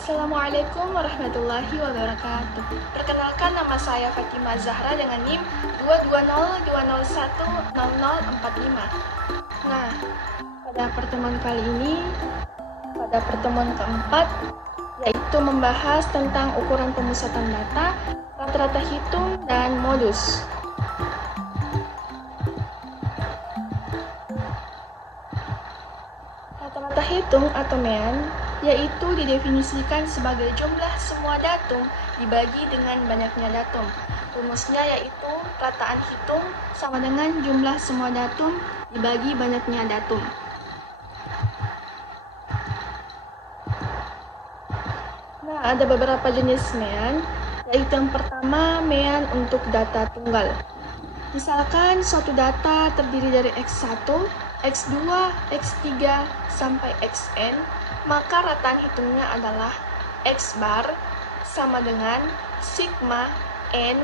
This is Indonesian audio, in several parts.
Assalamualaikum warahmatullahi wabarakatuh. Perkenalkan, nama saya Fatimah Zahra dengan NIM 22020100045. Nah, pada pertemuan kali ini, pada pertemuan keempat, yaitu membahas tentang ukuran pemusatan data, rata-rata hitung, dan modus. Rata-rata hitung atau MEAN yaitu didefinisikan sebagai jumlah semua datum dibagi dengan banyaknya datum. Rumusnya yaitu rataan hitung sama dengan jumlah semua datum dibagi banyaknya datum. Nah, ada beberapa jenis MEAN, yaitu yang pertama MEAN untuk data tunggal. Misalkan suatu data terdiri dari X1, X2, X3, sampai Xn, maka rataan hitungnya adalah X bar sama dengan sigma N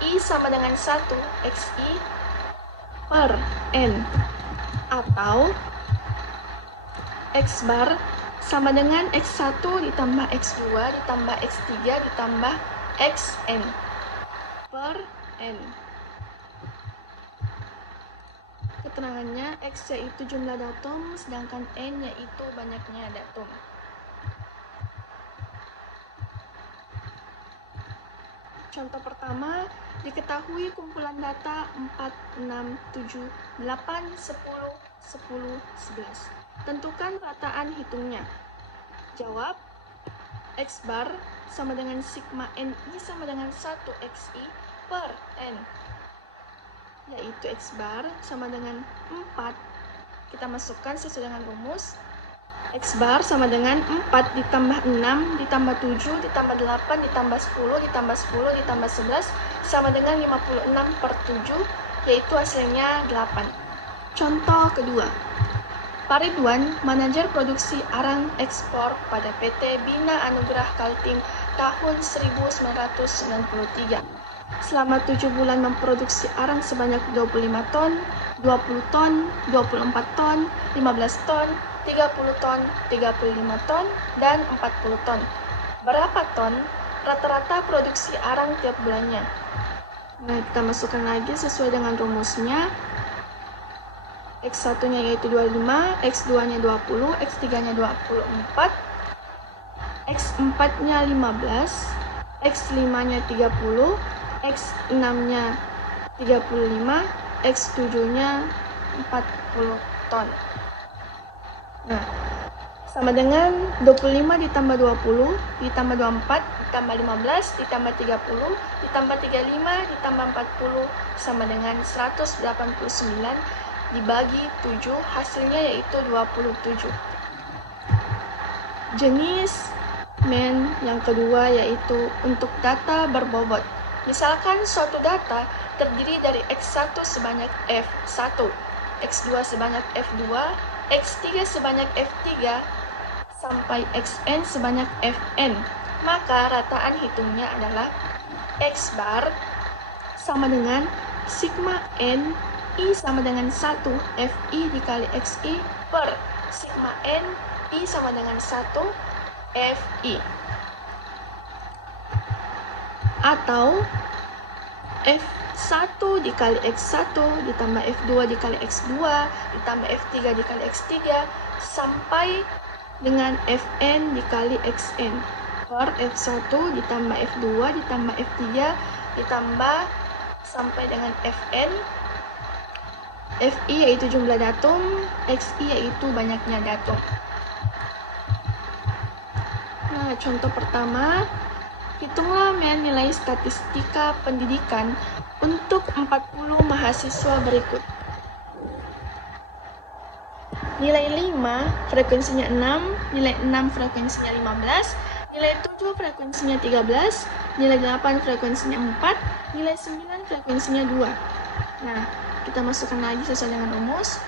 I sama dengan 1 Xi per N, atau X bar sama dengan X1 ditambah X2 ditambah X3 ditambah Xn per N. Keterangannya, X yaitu jumlah datum, sedangkan N yaitu banyaknya datum. Contoh pertama, diketahui kumpulan data 4, 6, 7, 8, 10, 10, 11. Tentukan rataan hitungnya. Jawab, X bar sama dengan sigma NI sama dengan 1 Xi per N, yaitu X bar sama dengan 4, kita masukkan sesuai dengan rumus. X bar sama dengan 4 ditambah 6 ditambah 7 ditambah 8 ditambah 10 ditambah 10 ditambah 11 sama dengan 56 per 7, yaitu hasilnya 8. Contoh kedua, Pak Ridwan, manajer produksi arang ekspor pada PT Bina Anugrah Kaltim tahun 1993. Selama 7 bulan memproduksi arang sebanyak 25 ton, 20 ton, 24 ton, 15 ton, 30 ton, 35 ton, dan 40 ton. Berapa ton rata-rata produksi arang tiap bulannya? Nah, kita masukkan lagi sesuai dengan rumusnya. X1-nya yaitu 25, X2-nya 20, X3-nya 24, X4-nya 15, X5-nya 30, X6-nya 35, X7-nya 40 ton. Nah, sama dengan 25 ditambah 20, ditambah 24, ditambah 15, ditambah 30, ditambah 35, ditambah 40, sama dengan 189, dibagi 7, hasilnya yaitu 27. Jenis MEAN yang kedua yaitu untuk data berbobot. Misalkan suatu data terdiri dari X1 sebanyak F1, X2 sebanyak F2, X3 sebanyak F3, sampai Xn sebanyak Fn. Maka rataan hitungnya adalah X bar sama dengan sigma N I sama dengan 1 Fi dikali Xi per sigma N I sama dengan 1 Fi, atau F1 dikali X1 ditambah F2 dikali X2 ditambah F3 dikali X3 sampai dengan Fn dikali Xn per F1 ditambah F2 ditambah F3 ditambah sampai dengan Fn. Fi yaitu jumlah datum, Xi yaitu banyaknya datum. Nah, contoh pertama, hitunglah MEAN nilai statistika pendidikan untuk 40 mahasiswa berikut. Nilai 5 frekuensinya 6, nilai 6 frekuensinya 15, nilai 7 frekuensinya 13, nilai 8 frekuensinya 4, nilai 9 frekuensinya 2. Nah, kita masukkan lagi sesuai dengan rumus.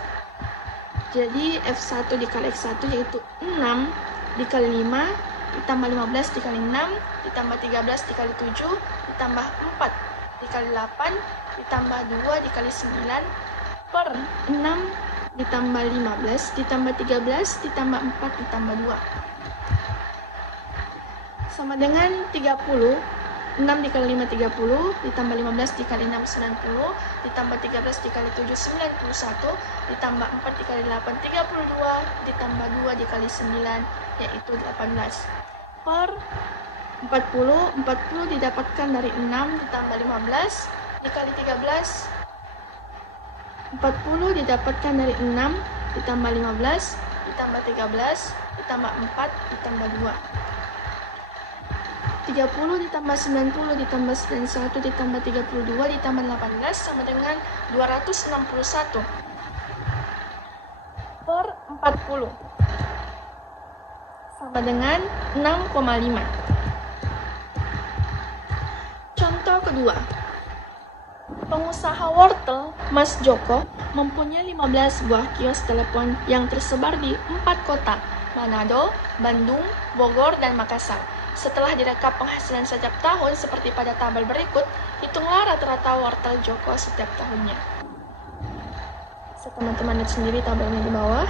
Jadi F1 dikali X1 yaitu 6 dikali 5 ditambah 15 dikali 6 ditambah 13 dikali 7 ditambah 4 dikali 8 ditambah 2 dikali 9 per 6 ditambah 15 ditambah 13 ditambah 4 ditambah 2. sama dengan 30. 6 dikali 5 30, ditambah 15 dikali 6 90, ditambah 13 dikali 7 91, ditambah 4 dikali 8 32, ditambah 2 dikali 9 yaitu 18. Per 40 didapatkan dari 6 ditambah 15 dikali 13. 40 didapatkan dari 6 ditambah 15 ditambah 13 ditambah 4 ditambah 2. 30 ditambah 90 ditambah 91 ditambah 32 ditambah 18 sama dengan 261 per 40 sama dengan 6,5. Contoh kedua. Pengusaha wortel Mas Joko mempunyai 15 buah kios telepon yang tersebar di 4 kota, Manado, Bandung, Bogor, dan Makassar. Setelah direkap penghasilan setiap tahun seperti pada tabel berikut, hitunglah rata-rata wortel Joko setiap tahunnya. Teman-teman lihat sendiri tabelnya di bawah.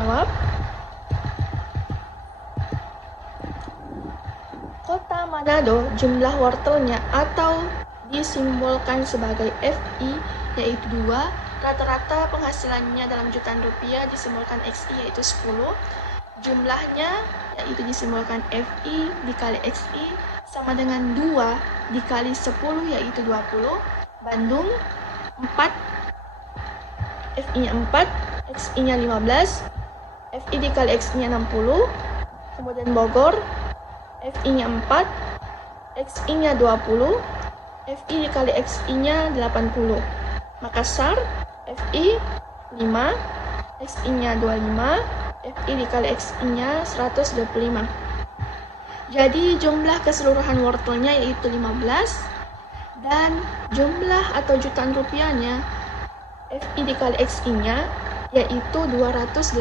Jawab. Kota Manado jumlah wortelnya atau disimbolkan sebagai FI yaitu 2, rata-rata penghasilannya dalam jutaan rupiah disimbolkan XI yaitu 10, jumlahnya yaitu disimbolkan FI dikali XI sama dengan 2 dikali 10 yaitu 20, Bandung 4, FI-nya 4, XI-nya 15, FI dikali XI-nya 60, kemudian Bogor, FI-nya 4, XI-nya 20, FI dikali XI-nya 80, Makassar, FI 5, XI-nya 25, FI dikali XI-nya 125. Jadi jumlah keseluruhan wortelnya yaitu 15 dan jumlah atau jutaan rupiahnya FI dikali XI-nya yaitu 285.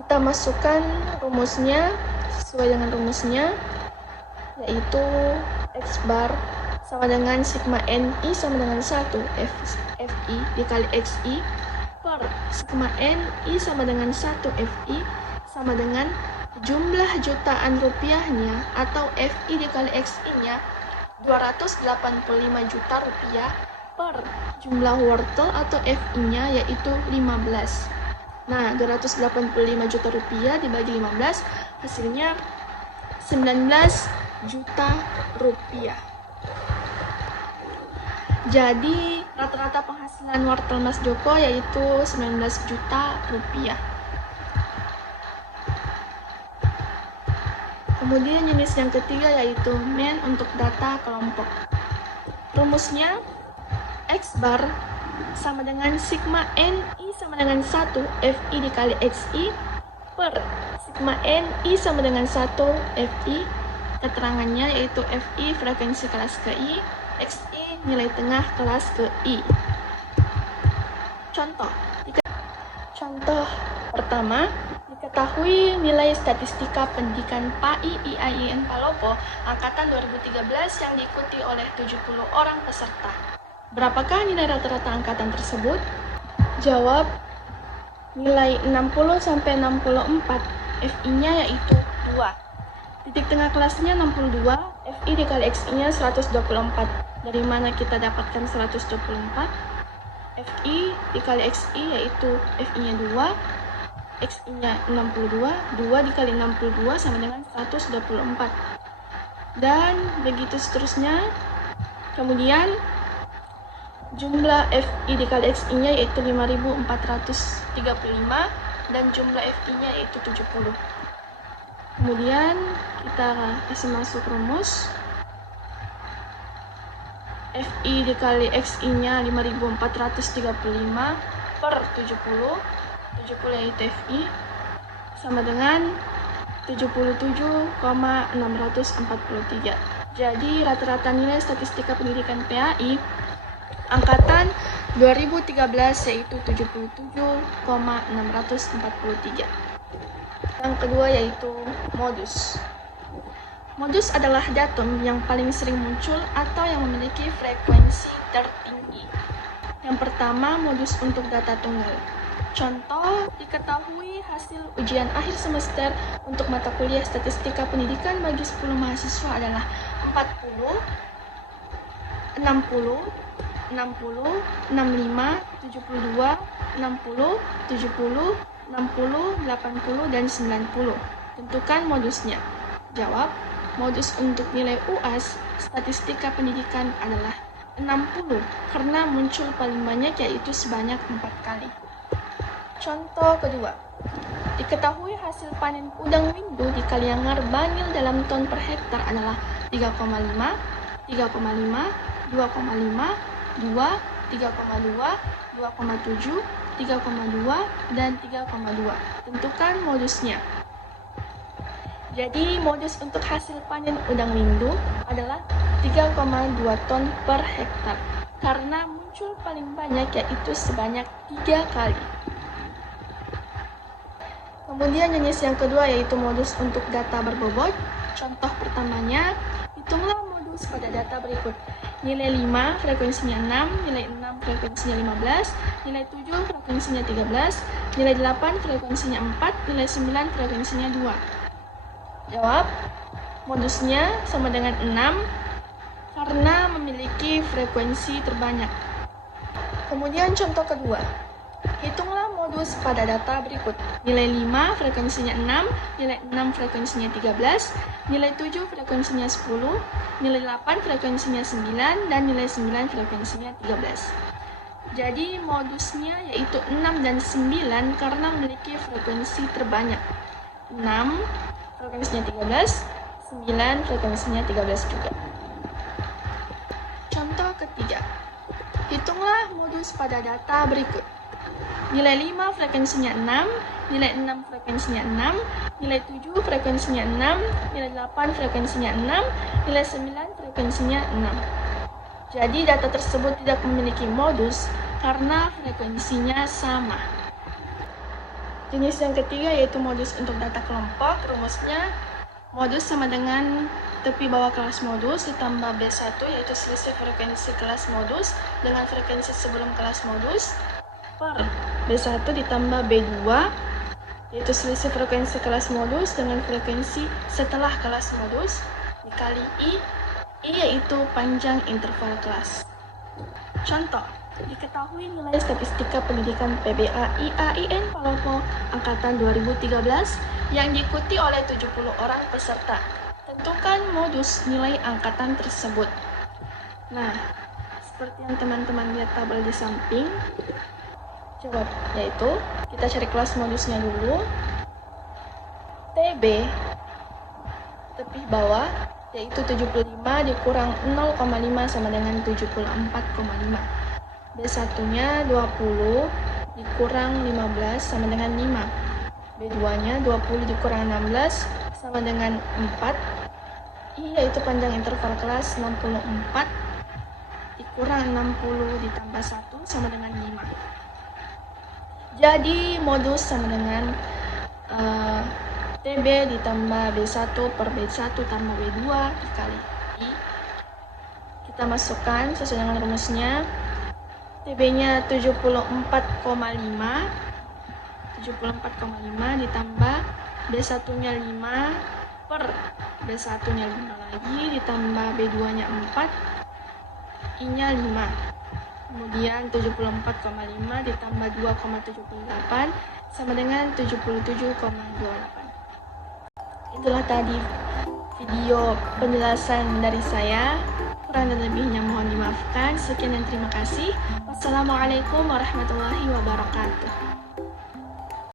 Kita masukkan rumusnya sesuai dengan rumusnya yaitu X bar sama dengan sigma NI sama dengan 1 FI dikali XI per sigma NI sama dengan 1 FI sama dengan jumlah jutaan rupiahnya atau FI dikali XI-nya 285 juta rupiah per jumlah wortel atau FI-nya yaitu 15. Nah, 285 juta rupiah dibagi 15 hasilnya 19 juta rupiah. Jadi rata-rata penghasilan wortel Mas Joko yaitu 19 juta rupiah. Kemudian jenis yang ketiga yaitu MEN untuk data kelompok. Rumusnya X bar sama dengan sigma NI sama dengan 1 FI dikali XI per sigma NI sama dengan 1 FI. Keterangannya yaitu FI frekuensi kelas ke I, XI nilai tengah kelas ke I. Contoh pertama, diketahui nilai statistika pendidikan PAI IAIN Palopo angkatan 2013 yang diikuti oleh 70 orang peserta. Berapakah nilai rata-rata angkatan tersebut? Jawab, nilai 60 sampai 64, FI-nya yaitu 2. Titik tengah kelasnya 62, FI dikali XI-nya 124. Dari mana kita dapatkan 124? FI dikali XI yaitu FI-nya 2, XI-nya 62, 2 dikali 62 sama dengan 124. Dan begitu seterusnya. Kemudian jumlah FI dikali XI-nya yaitu 5435 dan jumlah FI-nya yaitu 70. Kemudian kita kasih masuk rumus FI dikali XI-nya 5435 per 70 yaitu FI sama dengan 77,643. Jadi rata-rata nilai statistika pendidikan PAI angkatan 2013 yaitu 77,643. Yang kedua yaitu modus. Modus adalah datum yang paling sering muncul atau yang memiliki frekuensi tertinggi. Yang pertama, modus untuk data tunggal. Contoh, diketahui hasil ujian akhir semester untuk mata kuliah Statistika Pendidikan bagi 10 mahasiswa adalah 40, 60, 60, 65, 72, 60, 70, 60, 80, dan 90. Tentukan modusnya. Jawab, modus untuk nilai UAS Statistika Pendidikan adalah 60 karena muncul paling banyak yaitu sebanyak 4 kali. Contoh kedua, diketahui hasil panen udang windu di Kaliangar Bangil dalam ton per hektar adalah 3,5, 3,5, 2,5, 2, 3,2, 2,7, 3,2, dan 3,2. Tentukan modusnya. Jadi, modus untuk hasil panen udang windu adalah 3,2 ton per hektar karena muncul paling banyak yaitu sebanyak 3 kali. Kemudian jenis yang kedua yaitu modus untuk data berbobot. Contoh pertamanya, hitunglah modus pada data berikut. Nilai 5 frekuensinya 6, nilai 6 frekuensinya 15, nilai 7 frekuensinya 13, nilai 8 frekuensinya 4, nilai 9 frekuensinya 2. Jawab, modusnya sama dengan 6 karena memiliki frekuensi terbanyak. Kemudian contoh kedua, hitunglah modus pada data berikut. Nilai 5 frekuensinya 6, nilai 6 frekuensinya 13, nilai 7 frekuensinya 10, nilai 8 frekuensinya 9, dan nilai 9 frekuensinya 13. Jadi modusnya yaitu 6 dan 9 karena memiliki frekuensi terbanyak. 6 frekuensinya 13, 9 frekuensinya 13 juga. Contoh ketiga, hitunglah modus pada data berikut. Nilai 5 frekuensinya 6, nilai 6 frekuensinya 6, nilai 7 frekuensinya 6, nilai 8 frekuensinya 6, nilai 9 frekuensinya 6. Jadi data tersebut tidak memiliki modus karena frekuensinya sama. Jenis yang ketiga yaitu modus untuk data kelompok. Rumusnya, modus sama dengan tepi bawah kelas modus ditambah B1 yaitu selisih frekuensi kelas modus dengan frekuensi sebelum kelas modus per B1 ditambah B2 yaitu selisih frekuensi kelas modus dengan frekuensi setelah kelas modus dikali I yaitu panjang interval kelas. Contoh, diketahui nilai Statistika Pendidikan PBA IAIN Palopo Angkatan 2013 yang diikuti oleh 70 orang peserta. Tentukan modus nilai angkatan tersebut. Nah, seperti yang teman-teman lihat tabel di samping, jawab, yaitu kita cari kelas modusnya dulu. TB tepi bawah yaitu 75 dikurang 0,5 sama dengan 74,5. B1-nya 20 dikurang 15 sama dengan 5. B2-nya 20 dikurang 16 sama dengan 4. I yaitu panjang interval kelas 64 dikurang 60 ditambah 1 sama dengan 5. Jadi modus sama dengan TB ditambah B1 per B1 tambah B2 dikali I. Kita masukkan sesuai dengan rumusnya. TB-nya 74,5 ditambah B1-nya 5 per B1-nya 5 lagi ditambah B2-nya 4, I-nya 5. Kemudian 74,5 ditambah 2,78 sama dengan 77,28. Itulah tadi video penjelasan dari saya. Kurang dan lebihnya mohon dimaafkan. Sekian dan terima kasih. Wassalamualaikum warahmatullahi wabarakatuh.